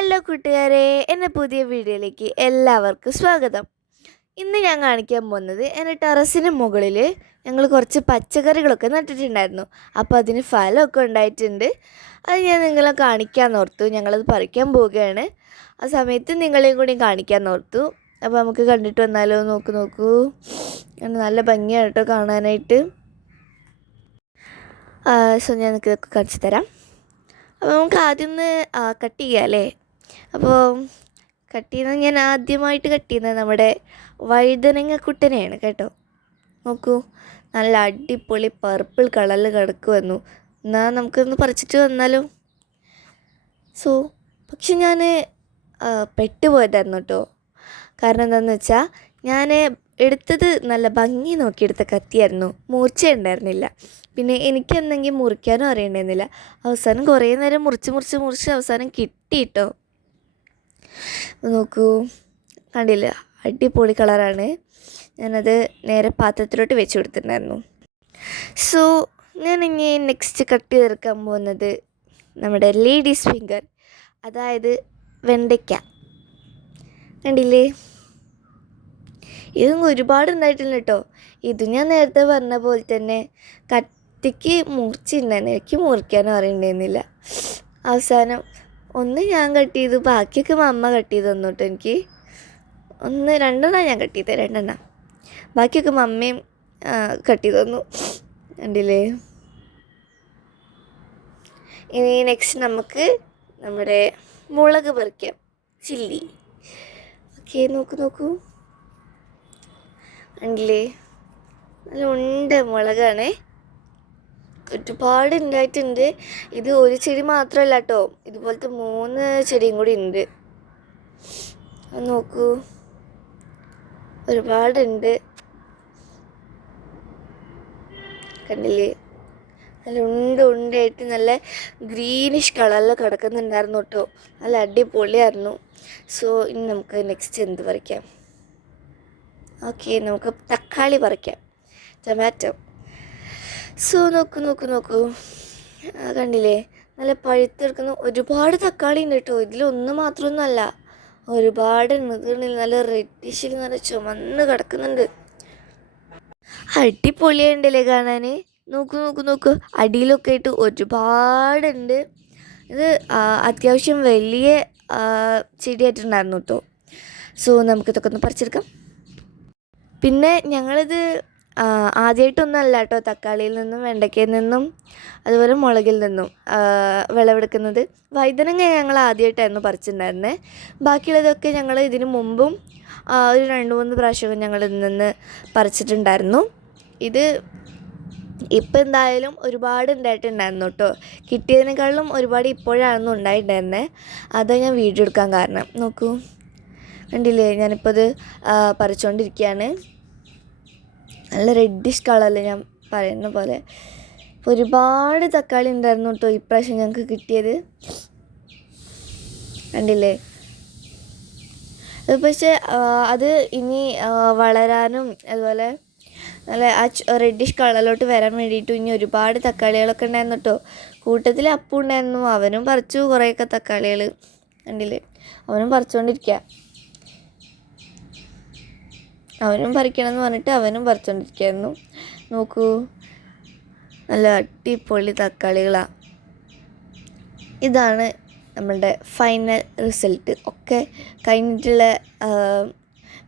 Hello കൂട്ടുകാരെ എന്റെ പുതിയ വീഡിയോയിലേക്ക് എല്ലാവർക്കും സ്വാഗതം. ഇന്ന് ഞാൻ കാണിക്കാൻ പോകുന്നത് എന്റെ ടെറസിന് മുകളിൽ ഞങ്ങൾ കുറച്ച് പച്ചക്കറികളൊക്കെ നട്ടിട്ടുണ്ടായിരുന്നു. അപ്പോൾ അതിന് ഫലമൊക്കെ ഉണ്ടായിട്ടുണ്ട്. അത് ഞാൻ നിങ്ങളെ കാണിക്കാൻ ഓർത്തു. ഞങ്ങളത് പറിക്കാൻ പോവുകയാണ്. ആ സമയത്ത് നിങ്ങളെയും കൂടി കാണിക്കാൻ ഓർത്തു. അപ്പോൾ നമുക്ക് കണ്ടിട്ട് വന്നാലോ? നോക്ക് നോക്കൂ. നല്ല ഭംഗിയാണ് കേട്ടോ കാണാനായിട്ട്. സോ ഞാൻ ഇതൊക്കെ കാണിച്ചു തരാം. അപ്പോൾ നമുക്ക് ആദ്യം ഒന്ന് കട്ട് ചെയ്യാം അല്ലേ? അപ്പോൾ കട്ട് ചെയ്യുന്നത് ഞാൻ ആദ്യമായിട്ട് കട്ട് ചെയ്യുന്നത് നമ്മുടെ വഴുതനങ്ങ കുട്ടനെയാണ് കേട്ടോ. നോക്കൂ നല്ല അടിപൊളി പർപ്പിൾ കളറിൽ കിടക്ക് വന്നു എന്നാൽ നമുക്കൊന്ന് പറിച്ചിട്ട് വന്നാലോ? സോ പക്ഷെ ഞാൻ പെട്ടുപോയതായിരുന്നു കേട്ടോ. കാരണം എന്താണെന്ന് വെച്ചാൽ ഞാൻ എടുത്തത് നല്ല ഭംഗി നോക്കിയെടുത്ത കത്തിയായിരുന്നു. മൂർച്ച ഉണ്ടായിരുന്നില്ല. പിന്നെ എനിക്കെന്തെങ്കിലും മുറിക്കാനും അറിയണ്ടായിരുന്നില്ല. അവസാനം കുറേ നേരം മുറിച്ച് മുറിച്ച് മുറിച്ച് അവസാനം കിട്ടി കിട്ടിയിട്ടോ നോക്കൂ. കണ്ടില്ല അടിപൊളി കളറാണ്. ഞാനത് നേരെ പാത്രത്തിലോട്ട് വെച്ച് കൊടുത്തിട്ടുണ്ടായിരുന്നു. സോ ഞാൻ ഇനി നെക്സ്റ്റ് കട്ട് ചേർക്കാൻ പോകുന്നത് നമ്മുടെ ലേഡീസ് ഫിംഗർ അതായത് വെണ്ടയ്ക്ക. കണ്ടില്ലേ? ഇതും ഒരുപാട് ഉണ്ടായിട്ടില്ല കേട്ടോ. ഇത് ഞാൻ നേരത്തെ പറഞ്ഞ പോലെ തന്നെ കത്തിക്ക് മുറിച്ചിട്ടുണ്ടായിരുന്നു. എനിക്ക് മുറിക്കാനും അറിയണ്ടായിരുന്നില്ല. അവസാനം ഒന്ന് ഞാൻ കട്ട് ചെയ്തു ബാക്കിയൊക്കെ അമ്മ കട്ട് ചെയ്ത് തന്നു കേട്ടോ എനിക്ക്. ഒന്ന് രണ്ടെണ്ണം ഞാൻ കട്ട് ചെയ്തത് രണ്ടെണ്ണം. ബാക്കിയൊക്കെ മമ്മയും കട്ട് ചെയ്ത് തന്നു കണ്ടില്ലേ? ഇനി നെക്സ്റ്റ് നമുക്ക് നമ്മുടെ മുളക് പറിക്കാം ചില്ലി. ഓക്കെ നോക്കൂ നോക്കൂ. കണ്ടില്ലേ? നല്ല ഉണ്ട് മുളകാണേ. ഒരുപാട് ഉണ്ടായിട്ടുണ്ട്. ഇത് ഒരു ചെടി മാത്രമല്ല കേട്ടോ ഇതുപോലത്തെ മൂന്ന് ചെടിയും കൂടി ഉണ്ട്. നോക്കൂ. ഒരുപാടുണ്ട്. കണ്ടില്ലേ? നല്ല ഉണ്ട് ഉണ്ടായിട്ട് നല്ല ഗ്രീനിഷ് കളറിൽ കിടക്കുന്നുണ്ടായിരുന്നു കേട്ടോ നല്ല അടിപൊളിയായിരുന്നു. സോ ഇനി നമുക്ക് നെക്സ്റ്റ് എന്ത് പറിക്കാം? ഓക്കെ നമുക്ക് തക്കാളി പറിക്കാം. ടൊമാറ്റോ സോ നോക്കൂ നോക്കൂ നോക്കൂ. കണ്ടില്ലേ? നല്ല പഴുത്തെടുക്കുന്ന ഒരുപാട് തക്കാളി ഉണ്ട് കേട്ടോ. ഇതിലൊന്ന് മാത്രമൊന്നുമല്ല. ഒരുപാട് നിന്നിൽ നല്ല റെഡിഷിൽ നല്ല ചുമന്ന് കിടക്കുന്നുണ്ട്. അടിപൊളിയുണ്ടല്ലേ കാണാൻ നോക്കൂ നോക്കൂ നോക്കൂ. അടിയിലൊക്കെ ആയിട്ട് ഒരുപാടുണ്ട്. ഇത് അത്യാവശ്യം വലിയ ചെടിയായിട്ടുണ്ടായിരുന്നു കേട്ടോ. സോ നമുക്കിതൊക്കെ ഒന്ന് പറിച്ചെടുക്കാം. പിന്നെ ഞങ്ങളിത് ആ, ആദ്യമായിട്ടൊന്നല്ല കേട്ടോ തക്കാളിയിൽ നിന്നും വെണ്ടയ്ക്കയിൽ നിന്നും അതുപോലെ മുളകിൽ നിന്നും വിളവെടുക്കുന്നത്. വഴുതനങ്ങ ഞങ്ങൾ ആദ്യമായിട്ടായിരുന്നു പറിച്ചിട്ടുണ്ടായിരുന്നത് ബാക്കിയുള്ളതൊക്കെ ഞങ്ങൾ ഇതിനു മുമ്പും ഒരു രണ്ട് മൂന്ന് പ്രാവശ്യമൊക്കെ ഞങ്ങൾ ഇതിൽ നിന്ന് പറിച്ചിട്ടുണ്ടായിരുന്നു. ഇത് ഇപ്പം എന്തായാലും ഒരുപാട് ഉണ്ടായിട്ടുണ്ടായിരുന്നു കേട്ടോ. കിട്ടിയതിനേക്കാളും ഒരുപാട് ഇപ്പോഴായിരുന്നു ഉണ്ടായിട്ടുണ്ടായിരുന്നത് അതാ ഞാൻ വീഡിയോ എടുക്കാൻ കാരണം. നോക്കൂ. കണ്ടില്ലേ? ഞാനിപ്പോൾ അത് പറിച്ചുകൊണ്ടിരിക്കുകയാണ് നല്ല റെഡിഷ് കളറിൽ ഞാൻ പറയുന്ന പോലെ. ഒരുപാട് തക്കാളി ഉണ്ടായിരുന്നു കേട്ടോ ഇപ്രാവശ്യം ഞങ്ങൾക്ക് കിട്ടിയത്. കണ്ടില്ലേ? അത് പക്ഷേ അത് ഇനി വളരാനും അതുപോലെ നല്ല ആ റെഡിഷ് കളറിലോട്ട് വരാൻ വേണ്ടിയിട്ടും ഇനി ഒരുപാട് തക്കാളികളൊക്കെ ഉണ്ടായിരുന്നു കേട്ടോ കൂട്ടത്തിൽ അപ്പുണ്ടായിരുന്നു അവനും പറിച്ചു കുറേയൊക്കെ തക്കാളികൾ കണ്ടില്ലേ? അവനും പറിച്ചുകൊണ്ടിരിക്കുക അവനും പറിക്കണം എന്ന് പറഞ്ഞിട്ട് അവനും പറിച്ചുകൊണ്ടിരിക്കുകയായിരുന്നു നോക്കൂ നല്ല അടിപൊളി തക്കാളികളാണ് ഇതാണ് നമ്മളുടെ ഫൈനൽ റിസൾട്ട് ഒക്കെ കഴിഞ്ഞിട്ടുള്ള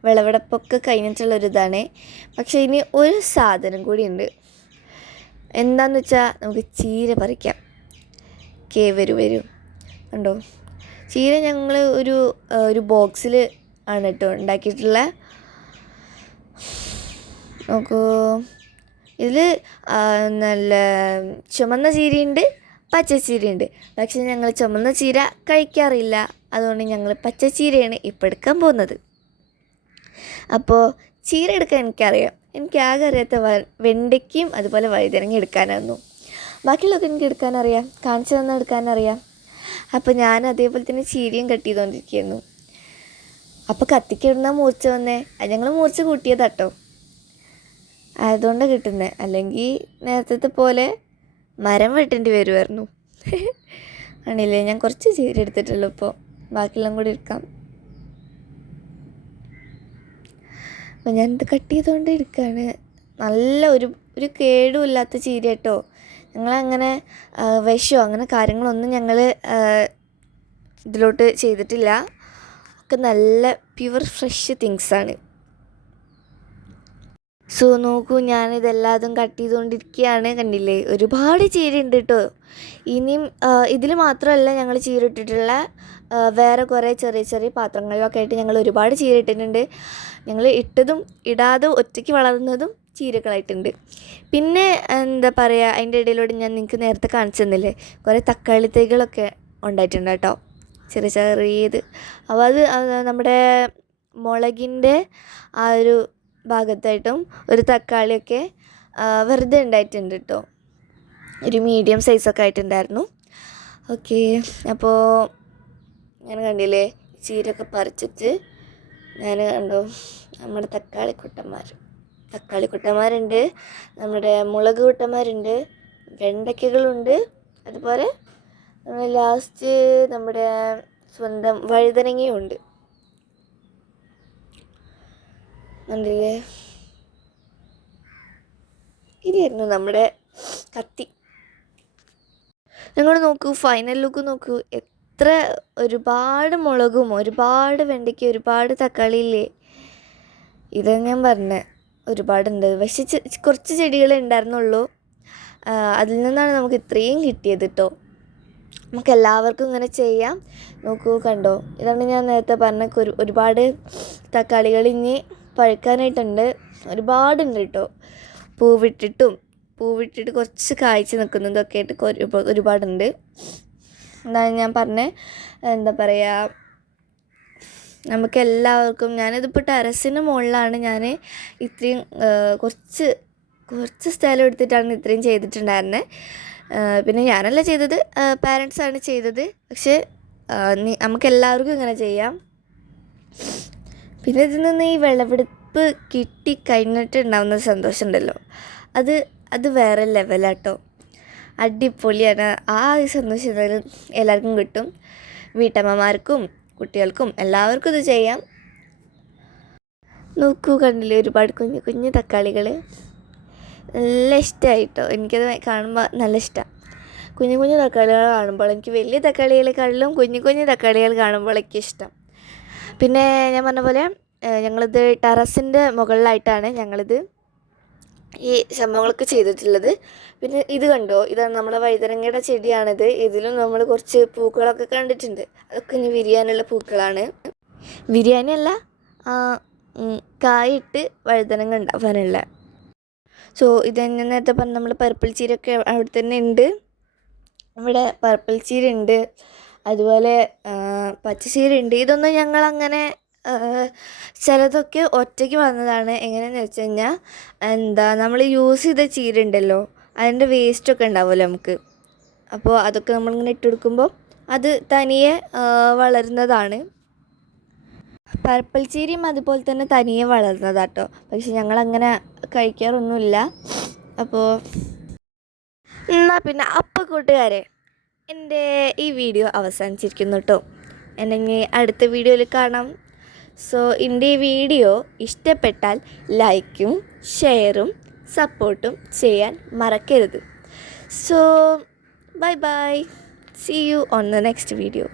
വിളവെടുപ്പൊക്കെ കഴിഞ്ഞിട്ടുള്ള ഒരു ഇതാണ്. പക്ഷേ ഇനി ഒരു സാധനം കൂടിയുണ്ട്. എന്താന്ന് വെച്ചാൽ നമുക്ക് ചീര പറിക്കാം. കേ വരൂ വരൂ. കണ്ടോ? ചീര ഞങ്ങൾ ഒരു ഒരു ബോക്സിൽ ആണ് കേട്ടോ ഉണ്ടാക്കിയിട്ടുള്ള. നോക്കൂ. ഇതിൽ നല്ല ചുമന്ന ചീരയുണ്ട് പച്ച ചീരയുണ്ട്. പക്ഷേ ഞങ്ങൾ ചുമന്ന ചീര കഴിക്കാറില്ല. അതുകൊണ്ട് ഞങ്ങൾ പച്ച ചീരയാണ് ഇപ്പോൾ എടുക്കാൻ പോകുന്നത്. അപ്പോൾ ചീര എടുക്കാൻ എനിക്കറിയാം. എനിക്ക് ആകെ അറിയാത്ത വ- വെണ്ടയ്ക്കയും അതുപോലെ വഴുതിരങ്ങി എടുക്കാനായിരുന്നു. ബാക്കിയുള്ളതൊക്കെ എനിക്ക് എടുക്കാനറിയാം. കാണിച്ചു തന്നാൽ എടുക്കാനറിയാം. അപ്പോൾ ഞാൻ അതേപോലെ തന്നെ ചീരയും കട്ട് ചെയ്തുകൊണ്ടിരിക്കുകയായിരുന്നു അപ്പോൾ കത്തിക്കിടുന്ന മൂർച്ച വന്നേ? അത് ഞങ്ങൾ മൂർച്ച കൂട്ടിയതാട്ടോ. ആയതുകൊണ്ട് കിട്ടുന്നത് അല്ലെങ്കിൽ നേരത്തെ പോലെ മരം വെട്ടേണ്ടി വരുമായിരുന്നു ആണില്ലേ? ഞാൻ കുറച്ച് ചീര എടുത്തിട്ടുള്ളൂ ഇപ്പോൾ ബാക്കിയെല്ലാം കൂടി എടുക്കാം. അപ്പം ഞാനിത് കട്ട് ചെയ്തുകൊണ്ട് എടുക്കുകയാണ് നല്ല ഒരു ഒരു കേടുമില്ലാത്ത ചീര കേട്ടോ. ഞങ്ങളങ്ങനെ വിഷമോ അങ്ങനെ കാര്യങ്ങളൊന്നും ഞങ്ങൾ ഇതിലോട്ട് ചെയ്തിട്ടില്ല. ഒക്കെ നല്ല പ്യുവർ ഫ്രഷ് തിങ്സാണ്. സോ നോക്കൂ ഞാനിതെല്ലാതും കട്ട് ചെയ്തുകൊണ്ടിരിക്കുകയാണ്. കണ്ടില്ലേ? ഒരുപാട് ചീര ഉണ്ട് കേട്ടോ ഇനിയും ഇതിൽ മാത്രമല്ല ഞങ്ങൾ ചീരിട്ടിട്ടുള്ള വേറെ കുറേ ചെറിയ ചെറിയ പാത്രങ്ങളിലൊക്കെ ആയിട്ട് ഞങ്ങൾ ഒരുപാട് ചീര ഇട്ടിട്ടുണ്ട്. ഞങ്ങൾ ഇട്ടതും ഇടാതെ ഒറ്റയ്ക്ക് വളർന്നതും ചീരകളായിട്ടുണ്ട്. പിന്നെ എന്താ പറയുക അതിന്റെ ഇടയിലൂടെ ഞാൻ നിങ്ങൾക്ക് നേരത്തെ കാണിച്ചു തന്നില്ലേ? കുറേ തക്കാളി തൈകളൊക്കെ ഉണ്ടായിട്ടുണ്ട് കേട്ടോ. ചെറിയ ചെറിയത്. അപ്പോൾ അത് നമ്മുടെ മുളകിന്റെ ആ ഒരു ഭാഗത്തായിട്ടും ഒരു തക്കാളിയൊക്കെ വെറുതെ ഉണ്ടായിട്ടുണ്ട് കേട്ടോ ഒരു മീഡിയം സൈസൊക്കെ ആയിട്ടുണ്ടായിരുന്നു. ഓക്കെ അപ്പോൾ ഞാൻ കണ്ടില്ലേ ചീരൊക്കെ പറിച്ചിട്ട് ഞാൻ കണ്ടു നമ്മുടെ തക്കാളി കുട്ടന്മാർ. തക്കാളി കുട്ടന്മാരുണ്ട് നമ്മുടെ മുളക് കുട്ടന്മാരുണ്ട് വെണ്ടയ്ക്കകളുണ്ട്. അതുപോലെ ലാസ്റ്റ് നമ്മുടെ സ്വന്തം വഴുതനങ്ങയും ഉണ്ട് കണ്ടില്ലേ ഇതായിരുന്നു നമ്മുടെ കത്തി. നിങ്ങൾ നോക്കൂ ഫൈനൽ ലുക്ക് നോക്കൂ. എത്ര ഒരുപാട് മുളകും ഒരുപാട് വെണ്ടയ്ക്ക് ഒരുപാട് തക്കാളി ഇല്ലേ ഇതാ ഞാൻ പറഞ്ഞത് ഒരുപാടുണ്ട്. പക്ഷെ കുറച്ച് ചെടികളെ ഉണ്ടായിരുന്നുള്ളൂ. അതിൽ നിന്നാണ് നമുക്ക് ഇത്രയും കിട്ടിയത് കേട്ടോ നമുക്ക് എല്ലാവർക്കും ഇങ്ങനെ ചെയ്യാം. നോക്കൂ കണ്ടോ? ഇതാണ് ഞാൻ നേരത്തെ പറഞ്ഞ ഒരു ഒരുപാട് തക്കാളികൾ. ഇനി പഴുക്കാനായിട്ടുണ്ട്. ഒരുപാടുണ്ട് കേട്ടോ. പൂവിട്ടിട്ടും പൂവിട്ടിട്ട് കുറച്ച് കായ്ച്ച് നിൽക്കുന്നതൊക്കെ ആയിട്ട് ഒരു- ഒരുപാടുണ്ട്. എന്താണ് ഞാൻ പറഞ്ഞത് എന്താ പറയുക നമുക്ക് എല്ലാവർക്കും ഞാനിതിപ്പോൾ ടെറസിന് മുകളിലാണ്. ഞാൻ ഇത്രയും കുറച്ച് കുറച്ച് സ്ഥലം എടുത്തിട്ടാണ് ഇത്രയും ചെയ്തിട്ടുണ്ടായിരുന്നത് പിന്നെ ഞാനല്ല ചെയ്തത് പാരൻസാണ് ചെയ്തത്. പക്ഷേ നമുക്കെല്ലാവർക്കും ഇങ്ങനെ ചെയ്യാം. പിന്നെ ഇതിൽ നിന്ന് ഈ വിളവെടുപ്പ് കിട്ടി കഴിഞ്ഞിട്ടുണ്ടാവുന്ന സന്തോഷം ഉണ്ടല്ലോ അത് അത് വേറെ ലെവലാട്ടോ അടിപൊളിയാണ്. ആ സന്തോഷം എന്തായാലും എല്ലാവർക്കും കിട്ടും. വീട്ടമ്മമാർക്കും കുട്ടികൾക്കും എല്ലാവർക്കും ഇത് ചെയ്യാം. നോക്കൂ കണ്ടില്ലേ ഒരുപാട് കുഞ്ഞു കുഞ്ഞു തക്കാളികൾ. നല്ല ഇഷ്ടമായിട്ടോ എനിക്കത് കാണുമ്പോൾ നല്ല ഇഷ്ടമാണ് കുഞ്ഞു കുഞ്ഞു തക്കാളികൾ കാണുമ്പോൾ എനിക്ക് വലിയ തക്കാളികളെക്കാളിലും കുഞ്ഞു കുഞ്ഞു തക്കാളികൾ കാണുമ്പോൾ എനിക്ക് ഇഷ്ടം. പിന്നെ ഞാൻ പറഞ്ഞ പോലെ ഞങ്ങളിത് ടെറസിന്റെ മുകളിലായിട്ടാണ് ഞങ്ങളിത് ഈ സംഭവങ്ങളൊക്കെ ചെയ്തിട്ടുള്ളത്. പിന്നെ ഇത് കണ്ടോ? ഇതാണ് നമ്മുടെ വഴുതനങ്ങയുടെ ചെടിയാണിത്. ഇതിലും നമ്മൾ കുറച്ച് പൂക്കളൊക്കെ കണ്ടിട്ടുണ്ട്. അതൊക്കെ ഇനി വിരിയാനുള്ള പൂക്കളാണ്. ബിരിയാണി അല്ല ആ, ഉം, കായിട്ട് വഴുതനങ്ങ ഉണ്ടാവാനുള്ള സോ ഇത് ഞാൻ നേരത്തെ പറഞ്ഞ നമ്മൾ പർപ്പിൾ ചീരയൊക്കെ അവിടെ തന്നെ ഉണ്ട്. ഇവിടെ പർപ്പിൾ ചീര ഉണ്ട് അതുപോലെ ഉണ്ട് ഇതൊന്നും ഞങ്ങളങ്ങനെ ചിലതൊക്കെ ഒറ്റയ്ക്ക് വന്നതാണ്. എങ്ങനെയെന്ന് വെച്ച് കഴിഞ്ഞാൽ എന്താ നമ്മൾ യൂസ് ചെയ്ത ചീര ഉണ്ടല്ലോ അതിന്റെ വേസ്റ്റൊക്കെ ഉണ്ടാവുമല്ലോ നമുക്ക്. അപ്പോൾ അതൊക്കെ നമ്മളിങ്ങനെ ഇട്ട് കൊടുക്കുമ്പോൾ അത് തനിയെ വളരുന്നതാണ് പർപ്പിൾ ചീരയും അതുപോലെ തന്നെ തനിയെ വളർന്നതാട്ടോ. പക്ഷെ ഞങ്ങളങ്ങനെ കഴിക്കാറൊന്നുമില്ല. അപ്പോൾ എന്നാൽ പിന്നെ അപ്പം കൂട്ടുകാരെ എന്റെ ഈ വീഡിയോ അവസാനിച്ചിരിക്കുന്നു കേട്ടോ ഇനി അടുത്ത വീഡിയോയിൽ കാണാം. സോ എന്റെ ഈ വീഡിയോ ഇഷ്ടപ്പെട്ടാൽ ലൈക്കും ഷെയറും സപ്പോർട്ടും ചെയ്യാൻ മറക്കരുത്. So bye bye see you on the next video